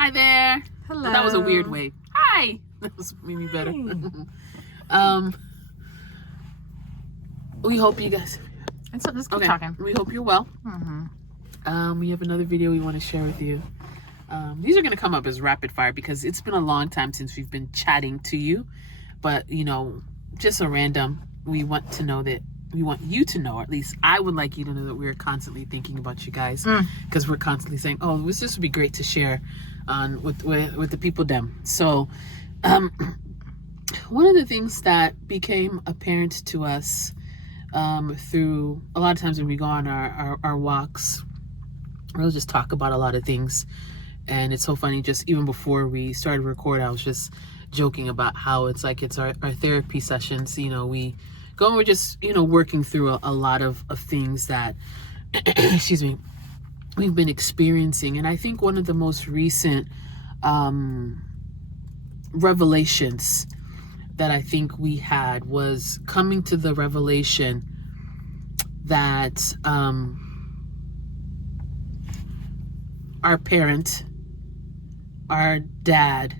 Hi there. Hello. That was a weird way. Hi. That was maybe better. We hope you guys. Let's keep talking. We hope you're well. We have another video we want to share with you. These are going to come up as rapid fire because it's been a long time since we've been chatting to you. But, just a random, we want you to know, or at least I would like you to know, that we're constantly thinking about you guys, because we're constantly saying, oh, this would be great to share with the people them. So one of the things that became apparent to us through a lot of times when we go on our walks, we'll just talk about a lot of things. And it's so funny, just even before we started recording, I was just joking about how it's like it's our therapy sessions. We go and we're just working through a lot of things that excuse me, we've been experiencing. And I think one of the most recent revelations that I think we had was coming to the revelation that our parent, our dad,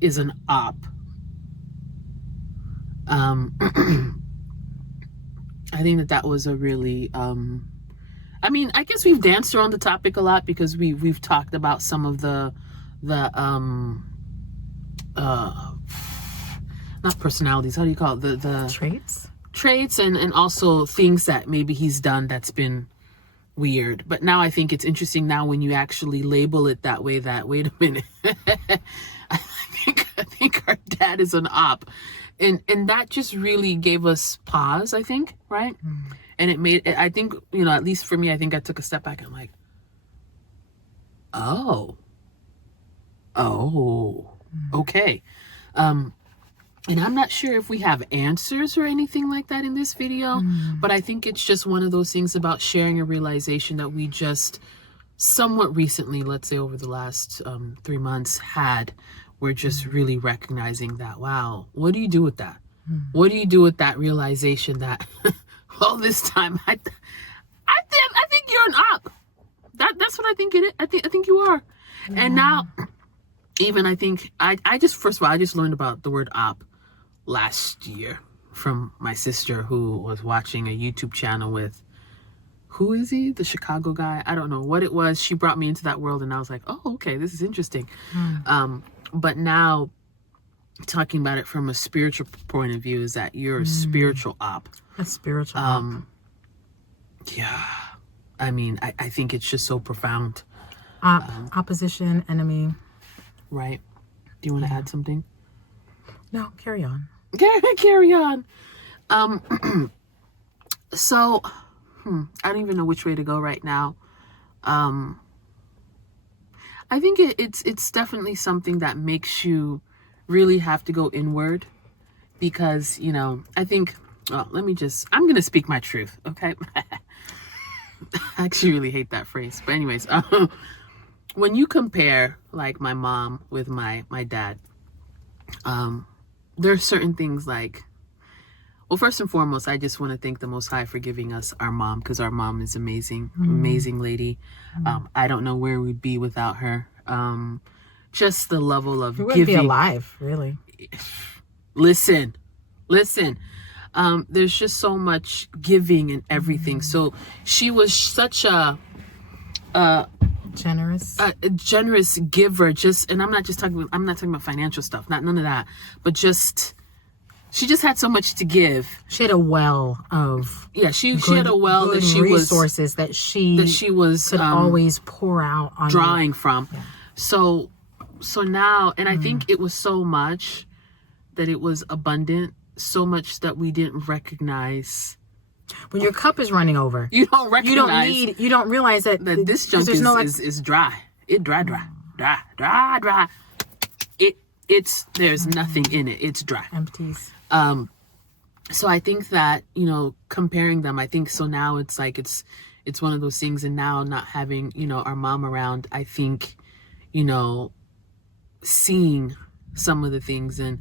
is an op. I think that was a really I guess we've danced around the topic a lot because we've talked about some of the not personalities, how do you call it, the traits and also things that maybe he's done that's been weird. But now I think it's interesting now when you actually label it that way, that wait a minute, I think our dad is an op. And that just really gave us pause, I think, right? And it made, I think, at least for me, I think I took a step back and I'm like, okay. And I'm not sure if we have answers or anything like that in this video, but I think it's just one of those things about sharing a realization that we just somewhat recently, let's say over the last 3 months, we're just really recognizing that, wow, what do you do with that? What do you do with that realization that, well, this time, I think you're an op. That's what I think it is. I think you are. And now, even I think, I just learned about the word op last year from my sister, who was watching a YouTube channel with, who is he? The Chicago guy? I don't know what it was. She brought me into that world and I was like, oh, okay, this is interesting. But now talking about it from a spiritual point of view is that you're a spiritual op. A spiritual op. Yeah. I mean, I think it's just so profound. Opposition, enemy. Right. Do you want to add something? No, carry on. Carry on. So, I don't even know which way to go right now. I think it's definitely something that makes you really have to go inward, because, I think, I'm going to speak my truth, okay? I actually really hate that phrase. But anyways, when you compare like my mom with my dad, there are certain things like, well, first and foremost, I just want to thank the Most High for giving us our mom, because our mom is amazing, amazing lady. I don't know where we'd be without her. Just the level of we wouldn't giving. Be alive, really. Listen. There's just so much giving and everything. So she was such a generous giver. And I'm not talking about financial stuff, not none of that, but she just had so much to give. She had a well of she had a well that she resources that she could always pour out on drawing from. Yeah. So now, and I think it was so much that it was abundant, so much that we didn't recognize. When your cup is running over, you don't recognize. You don't realize that this junk is dry. It dry. There's nothing in it. It's dry. Empties. So I think that, comparing them, I think so now it's like, it's one of those things. And now not having, our mom around, I think, seeing some of the things, and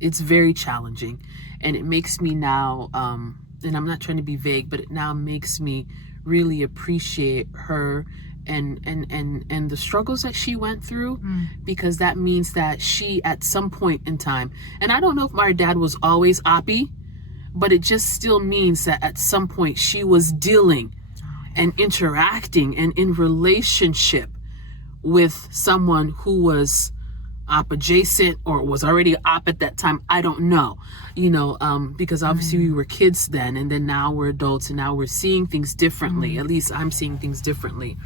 it's very challenging. And it makes me now, and I'm not trying to be vague, but it now makes me really appreciate her and the struggles that she went through, because that means that she at some point in time, and I don't know if my dad was always oppy, but it just still means that at some point she was dealing and interacting and in relationship with someone who was op adjacent or was already op at that time. I don't know, because obviously we were kids then, and then now we're adults, and now we're seeing things differently. At least I'm seeing things differently.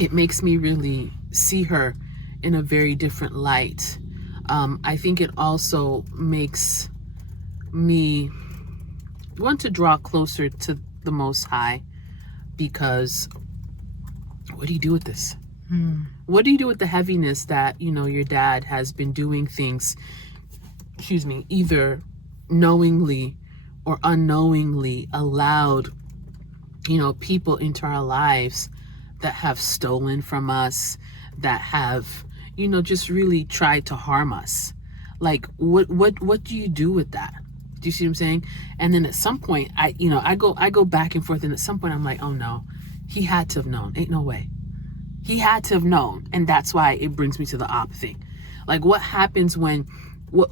It makes me really see her in a very different light. I think it also makes me want to draw closer to the Most High, because what do you do with this? What do you do with the heaviness that, your dad has been doing things, either knowingly or unknowingly allowed, people into our lives that have stolen from us, that have, just really tried to harm us? Like, what do you do with that? Do you see what I'm saying? And then at some point, I go back and forth, and at some point I'm like, oh no, he had to have known. Ain't no way. He had to have known. And that's why it brings me to the op thing. Like, what happens when, what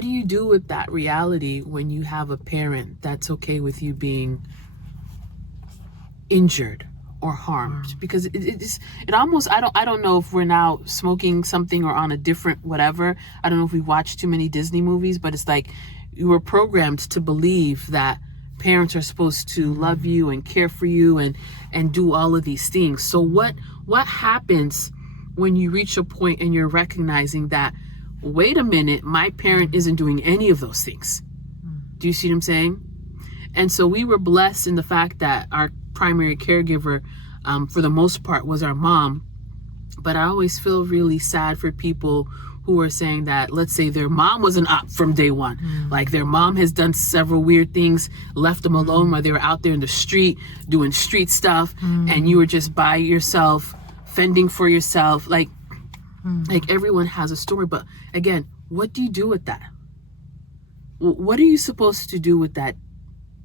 do you do with that reality when you have a parent that's okay with you being injured or harmed? Because it almost, I don't know if we're now smoking something or on a different whatever. I don't know if we watched too many Disney movies, but it's like you were programmed to believe that parents are supposed to love you and care for you and do all of these things. So what happens when you reach a point and you're recognizing that, wait a minute, my parent isn't doing any of those things? Do you see what I'm saying? And so we were blessed in the fact that our primary caregiver, for the most part, was our mom. But I always feel really sad for people who are saying that, let's say their mom was an op from day one. Like, their mom has done several weird things, left them alone while they were out there in the street doing street stuff, and you were just by yourself, fending for yourself. Like everyone has a story. But again, what do you do with that? What are you supposed to do with that?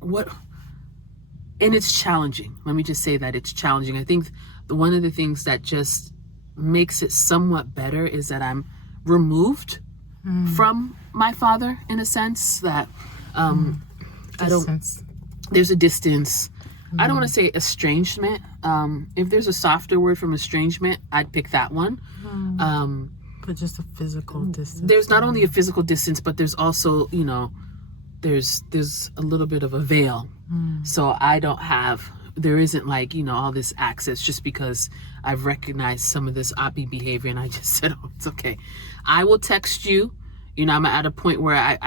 And it's challenging. Let me just say that it's challenging. I think one of the things that just makes it somewhat better is that I'm removed from my father, in a sense that there's a distance. I don't want to say estrangement. If there's a softer word from estrangement, I'd pick that one. But just a physical distance. There's not only a physical distance, but there's also, there's a little bit of a veil. So there isn't like, all this access, just because I've recognized some of this oppy behavior, and I just said, oh, it's okay. I will text you. I'm at a point where I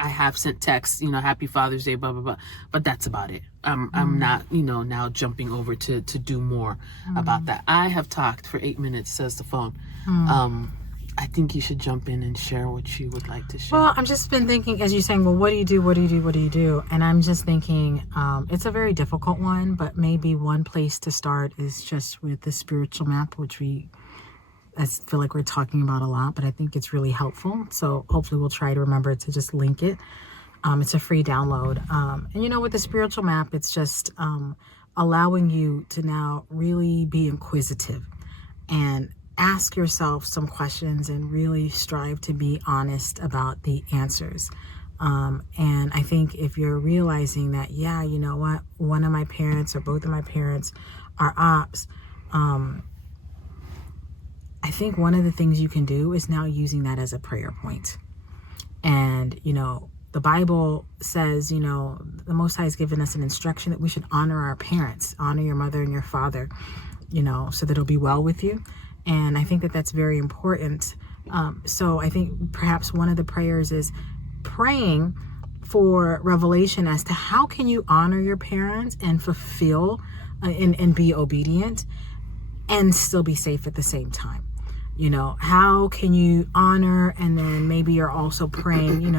have sent texts, happy Father's Day, blah, blah, blah. But that's about it. I'm not, now jumping over to do more about that. I have talked for 8 minutes, says the phone. I think you should jump in and share what you would like to share. Well, I've just been thinking, as you're saying, well, what do you do? What do you do? What do you do? And I'm just thinking, it's a very difficult one, but maybe one place to start is just with the spiritual map, which I feel like we're talking about a lot, but I think it's really helpful. So hopefully we'll try to remember to just link it. It's a free download. And with the spiritual map, it's just allowing you to now really be inquisitive and ask yourself some questions and really strive to be honest about the answers. And I think if you're realizing that, yeah, you know what, one of my parents or both of my parents are ops, I think one of the things you can do is now using that as a prayer point. And, the Bible says, the Most High has given us an instruction that we should honor our parents, honor your mother and your father, so that it'll be well with you. And I think that that's very important. So I think perhaps one of the prayers is praying for revelation as to how can you honor your parents and fulfill and be obedient and still be safe at the same time. How can you honor, and then maybe you're also praying,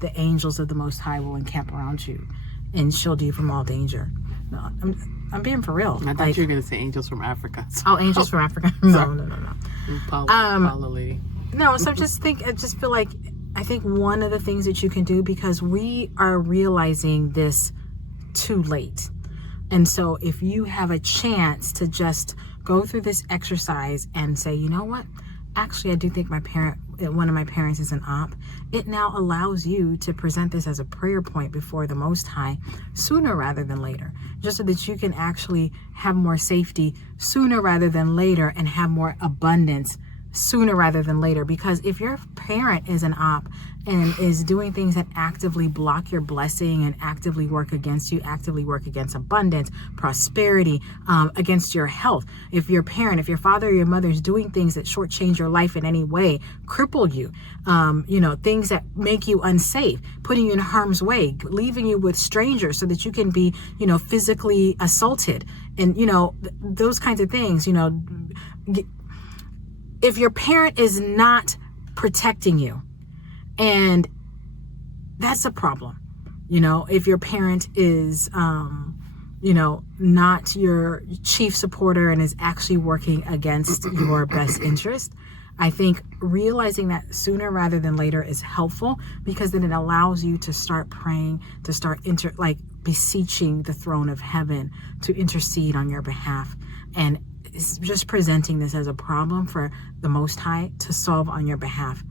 the angels of the Most High will encamp around you and shield you from all danger. No, I'm being for real. I thought you were going to say angels from Africa. Oh, angels from Africa. No. Paula lady. No, so I just feel like, I think one of the things that you can do, because we are realizing this too late. And so if you have a chance to just go through this exercise and say, you know what, actually I do think one of my parents is an op, it now allows you to present this as a prayer point before the Most High sooner rather than later, just so that you can actually have more safety sooner rather than later and have more abundance sooner rather than later. Because if your parent is an op and is doing things that actively block your blessing and actively work against you, actively work against abundance, prosperity, against your health, if your father or your mother is doing things that shortchange your life in any way, cripple you, things that make you unsafe, putting you in harm's way, leaving you with strangers so that you can be, physically assaulted, and, those kinds of things, if your parent is not protecting you, and that's a problem. If your parent is, not your chief supporter and is actually working against your best interest, I think realizing that sooner rather than later is helpful, because then it allows you to start praying, to start beseeching the throne of heaven to intercede on your behalf, and it's just presenting this as a problem for the Most High to solve on your behalf,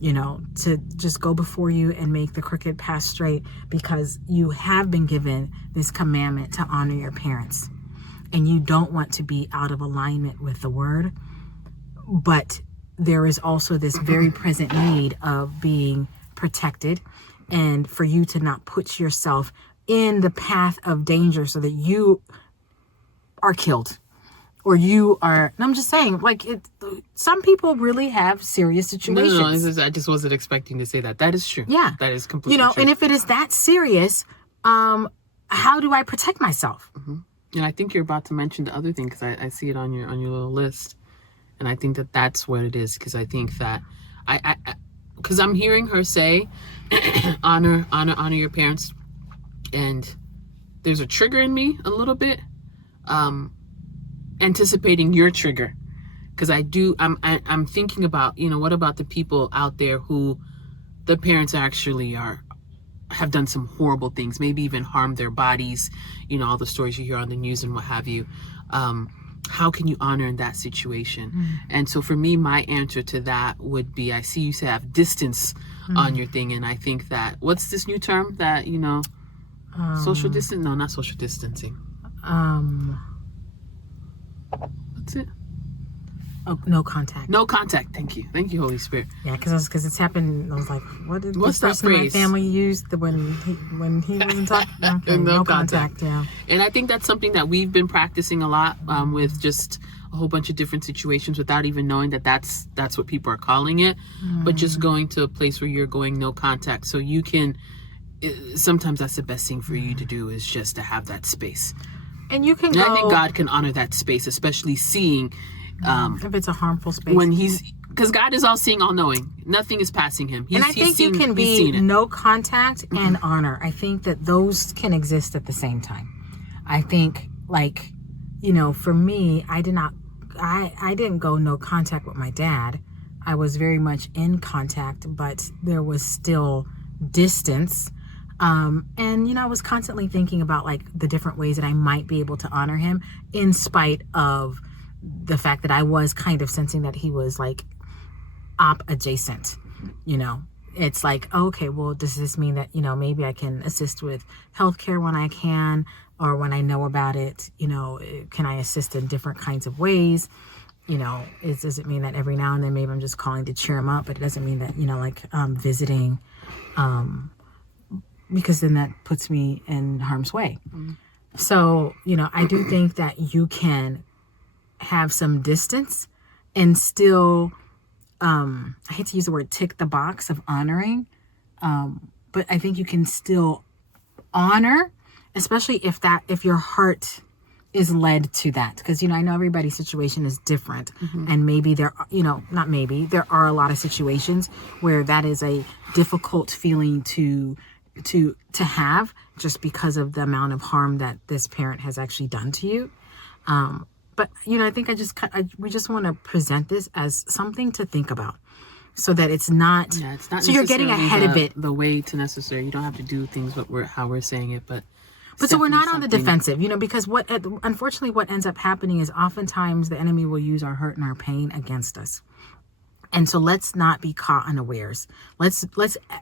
to just go before you and make the crooked path straight, because you have been given this commandment to honor your parents, and you don't want to be out of alignment with the word. But there is also this very present need of being protected, and for you to not put yourself in the path of danger so that you are killed. Or you are, and I'm just saying, some people really have serious situations. I just wasn't expecting to say that. That is true. Yeah. That is completely true. And if it is that serious, how do I protect myself? Mm-hmm. And I think you're about to mention the other thing, because I see it on your little list. And I think that's what it is, because I think that because I'm hearing her say, honor your parents. And there's a trigger in me a little bit. Anticipating your trigger, because I'm thinking about, what about the people out there who the parents actually have done some horrible things, maybe even harmed their bodies, all the stories you hear on the news and what have you. How can you honor in that situation? And so for me, my answer to that would be, I see you say have distance on your thing, and I think that, what's this new term that social distance? No, not social distancing. What's it? Oh, no contact. No contact. Thank you, Holy Spirit. Yeah, because it's happened. I was like, what's that person in my family used when he wasn't talking? Okay, no contact. Yeah. And I think that's something that we've been practicing a lot with just a whole bunch of different situations without even knowing that that's what people are calling it, but just going to a place where you're going no contact, so you can. Sometimes that's the best thing for you to do, is just to have that space. And you can go. I think God can honor that space, especially seeing. If it's a harmful space. Because God is all seeing, all knowing. Nothing is passing him. And I think you can be no contact and honor. I think that those can exist at the same time. I think, for me, I didn't go no contact with my dad. I was very much in contact, but there was still distance. And I was constantly thinking about the different ways that I might be able to honor him, in spite of the fact that I was kind of sensing that he was op adjacent. It's okay, well, does this mean that maybe I can assist with healthcare when I can, or when I know about it? Can I assist in different kinds of ways? Does it mean that every now and then maybe I'm just calling to cheer him up, but it doesn't mean that visiting, because then that puts me in harm's way. So I do think that you can have some distance and still, I hate to use the word tick the box of honoring, but I think you can still honor, especially if your heart is led to that. Because, I know everybody's situation is different, and maybe there are a lot of situations where that is a difficult feeling to have, just because of the amount of harm that this parent has actually done to you. But, I think we just want to present this as something to think about, so that it's not so you're getting ahead of it. The way to necessarily, you don't have to do things how we're saying it, but But so we're not on the defensive, because unfortunately what ends up happening is oftentimes the enemy will use our hurt and our pain against us. And so let's not be caught unawares. Let's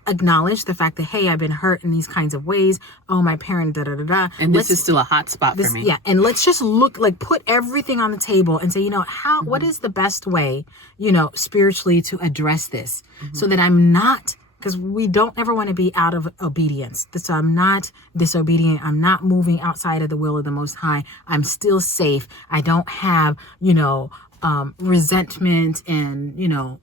acknowledge the fact that, hey, I've been hurt in these kinds of ways. Oh, my parent, da da da da. And this is still a hot spot for me. Yeah, and let's just put everything on the table and say, what is the best way, spiritually to address this, so that I'm not, because we don't ever want to be out of obedience. So I'm not disobedient. I'm not moving outside of the will of the Most High. I'm still safe. I don't have, resentment and,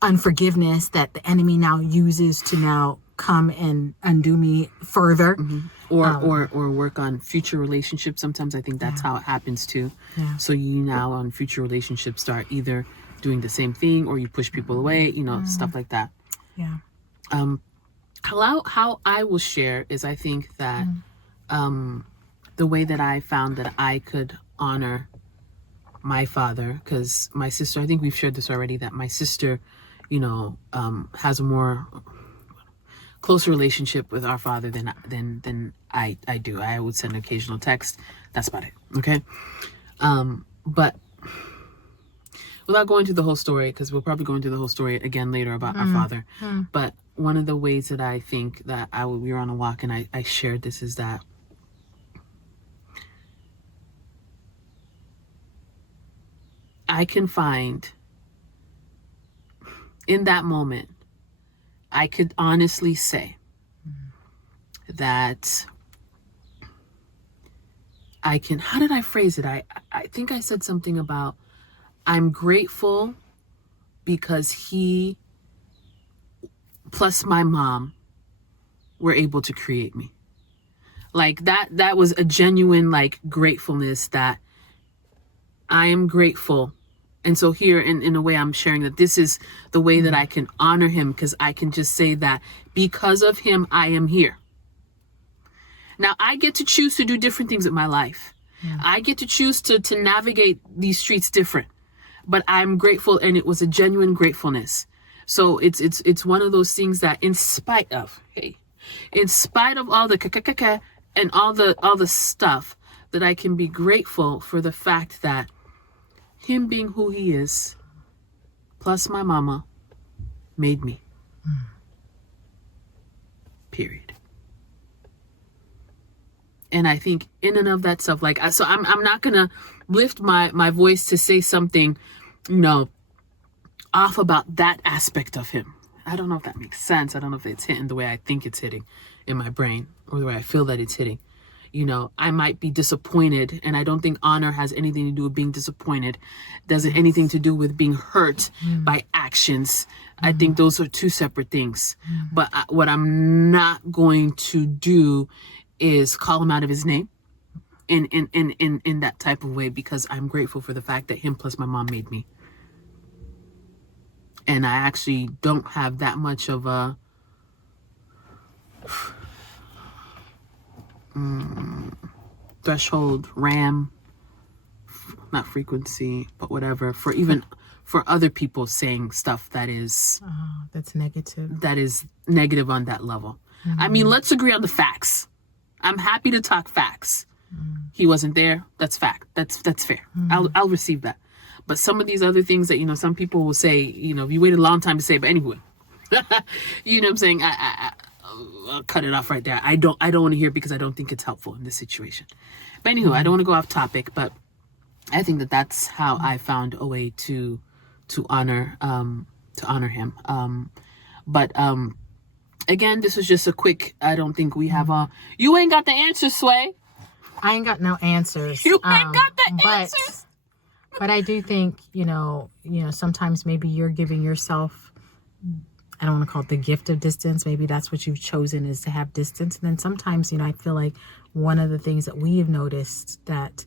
unforgiveness that the enemy now uses to now come and undo me further. Or work on future relationships. Sometimes I think that's how it happens too. Yeah. So you now on future relationships start either doing the same thing or you push people away, stuff like that. Yeah. How I will share is I think that the way that I found that I could honor my father, because my sister, I think we've shared this already, that my sister, has a more closer relationship with our father than I do. I would send an occasional text. That's about it. Okay. But without going through the whole story, because we'll probably go into the whole story again later about our father. But one of the ways that I think that we were on a walk and I shared this is that I can find in that moment, I could honestly say that how did I phrase it? I think I said something about, I'm grateful because he plus my mom were able to create me. Like that was a genuine gratefulness that I am grateful. And so here in a way I'm sharing that this is the way that I can honor him, because I can just say that because of him, I am here. Now I get to choose to do different things with my life. Yeah. I get to choose to navigate these streets different, but I'm grateful, and it was a genuine gratefulness. So it's one of those things that in spite of all the and all the stuff, that I can be grateful for the fact that him being who he is, plus my mama, made me. Period. And I think in and of that stuff, so I'm not gonna lift my voice to say something, off about that aspect of him. I don't know if that makes sense. I don't know if it's hitting the way I think it's hitting in my brain, or the way I feel that it's hitting. I might be disappointed, and I don't think honor has anything to do with being disappointed. Doesn't anything to do with being hurt by actions. I think those are two separate things. But what I'm not going to do is call him out of his name in that type of way, because I'm grateful for the fact that him plus my mom made me. And I actually don't have that much of a threshold, not frequency, but whatever, for other people saying stuff that's negative on that level. I mean, let's agree on the facts. I'm happy to talk facts. He wasn't there. That's fact. That's fair. I'll receive that. But some of these other things that, some people will say, you waited a long time to say, but anyway, you know what I'm saying? I'll cut it off right there. I don't want to hear it, because I don't think it's helpful in this situation. But anywho, I don't want to go off topic, but I think that that's how I found a way to honor him. But again, this was just a quick, I don't think we have you ain't got the answers, Sway. I ain't got no answers. You ain't got the answers. But I do think, sometimes maybe you're giving yourself, I don't want to call it the gift of distance. Maybe that's what you've chosen, is to have distance. And then sometimes, I feel like one of the things that we have noticed that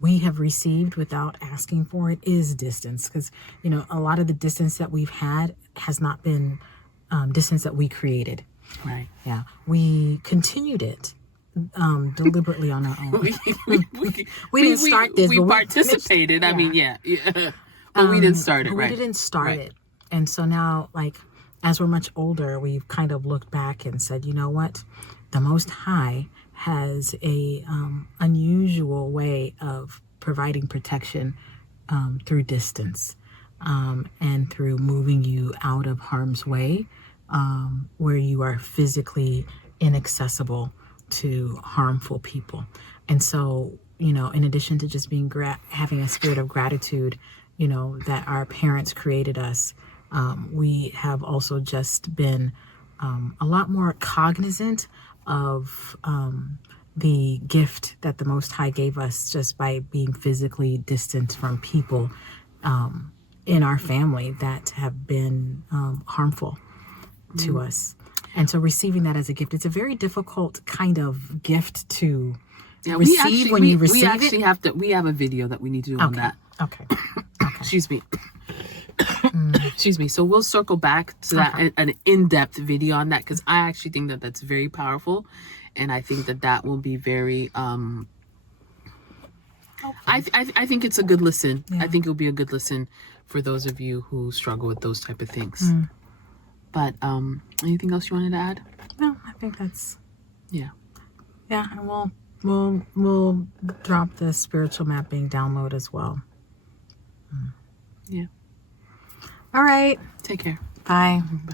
we have received without asking for it is distance. Because, a lot of the distance that we've had has not been distance that we created. Right. Yeah. We continued it deliberately on our own. we didn't start this. We participated. I mean, yeah. But we didn't start it, right? We didn't start it. And so now, as we're much older, we've kind of looked back and said, you know what? The Most High has a unusual way of providing protection through distance and through moving you out of harm's way, where you are physically inaccessible to harmful people. And so, in addition to just being having a spirit of gratitude, that our parents created us, we have also just been a lot more cognizant of the gift that the Most High gave us just by being physically distant from people in our family that have been harmful to us. And so receiving that as a gift, it's a very difficult kind of gift to receive when you receive it. We have a video that we need to do on that. Okay. Excuse me. Excuse me. So we'll circle back to that, an in-depth video on that, because I actually think that that's very powerful, and I think that will be very. I think it's a good listen. Yeah. I think it'll be a good listen for those of you who struggle with those type of things. But anything else you wanted to add? No, I think that's. Yeah. Yeah, and we'll drop the spiritual mapping download as well. Yeah. All right. Take care. Bye. Bye.